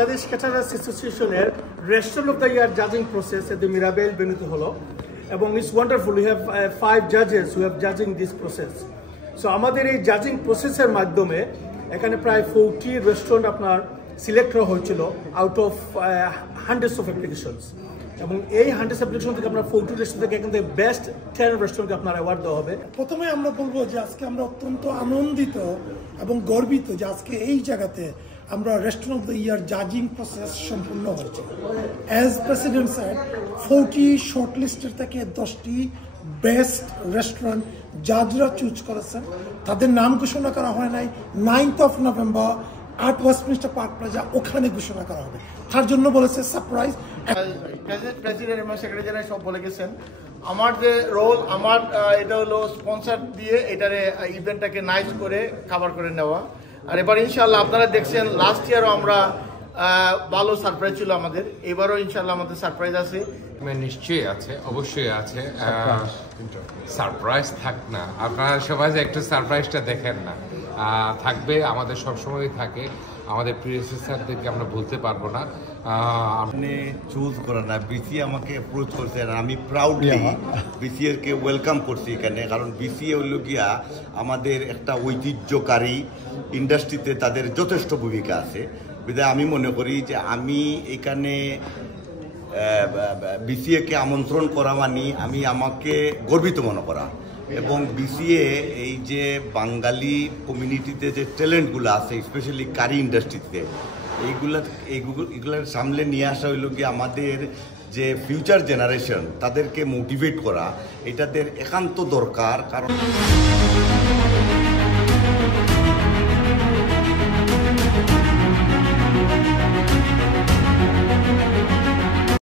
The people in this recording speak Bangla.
বাংলাদেশ ক্যাটারার্স অ্যাসোসিয়েশনের রেস্টুরেন্ট অফ দ্য ইয়ার জাজিং প্রসেস এট দ্য মিরাবেল ভেন্যুতে হলো এবং it's wonderful we have 5 জাজেস who have জাজিং this process. So আমাদের এই জাজিং প্রসেসের মাধ্যমে এখানে প্রায় 40 রেস্টুরেন্ট আপনার সিলেক্ট করা হয়েছিল out of hundreds of applications এবং এই হান্ড্রেডস অ্যাপ্লিকেশন থেকে আপনার 40 রেস্টুরেন্ট থেকে এখান থেকে বেস্ট 10 রেস্টুরেন্টকে আপনার অ্যাওয়ার্ড দেওয়া হবে। প্রথমে আমরা বলবো যে আজকে আমরা অত্যন্ত আনন্দিত এবং গর্বিত যে আজকে এই জায়গাতে আমরা রেস্টুরেন্ট অফ দ্য ইয়ার জাজিং প্রসেস সম্পূর্ণ হয়েছে। অ্যাজ প্রেসিডেন্ট স্যার 40 শর্ট লিস্টের থেকে 10টি বেস্ট রেস্টুরেন্ট জাজরা চুজ করেছেন। তাদের নাম ঘোষণা করা হয় নাই, 9th of November আট ওয়েস্টমিনিস্টার পার্ক প্লাজা ওখানে ঘোষণা করা হবে। তার জন্য বলেছে সারপ্রাইজ। প্রেসিডেন্ট এবং সেক্রেটারি জেনারেল সব বলে গেছেন। আমার যে রোল আমার এটা হলো স্পন্সর দিয়ে এটারে ইভেন্টটাকে নাইস করে কাভার করে নেওয়া। আর এবার ইনশাল্লাহ আপনারা দেখছেন লাস্ট ইয়ারও আমরা ভালো সারপ্রাইজ ছিল আমাদের, এবারও ইনশাল্লাহ আমাদের সারপ্রাইজ আছে। নিশ্চয়ই আছে, অবশ্যই আছে। সারপ্রাইজ থাক না, আপনারা সবাই একটু সারপ্রাইজটা দেখেন না, থাকবে, আমাদের সবসময় থাকে। আমাদের প্রিডেসেসরদেরকে আমরা বলতে পারবো না। আপনি চুজ করেন না, বিসি আমাকে অ্যাপ্রোচ করছে আর আমি প্রাউডলি বিসিএর কে ওয়েলকাম করছি এখানে, কারণ বিসিএ হইল গিয়া আমাদের একটা ঐতিহ্যকারী ইন্ডাস্ট্রিতে তাদের যথেষ্ট ভূমিকা আছে। বিধায় আমি মনে করি যে আমি এখানে বিসিএ কে আমন্ত্রণ করা মানে আমি আমাকে গর্বিত মনে করা, এবং বিসিএ এই যে বাঙালি কমিউনিটিতে যে ট্যালেন্টগুলো আছে স্পেশালি কারি ইন্ডাস্ট্রিতে এইগুলার সামনে নিয়ে আসা হইল কি আমাদের যে ফিউচার জেনারেশন তাদেরকে মোটিভেট করা, এটাদের একান্ত দরকার। কারণ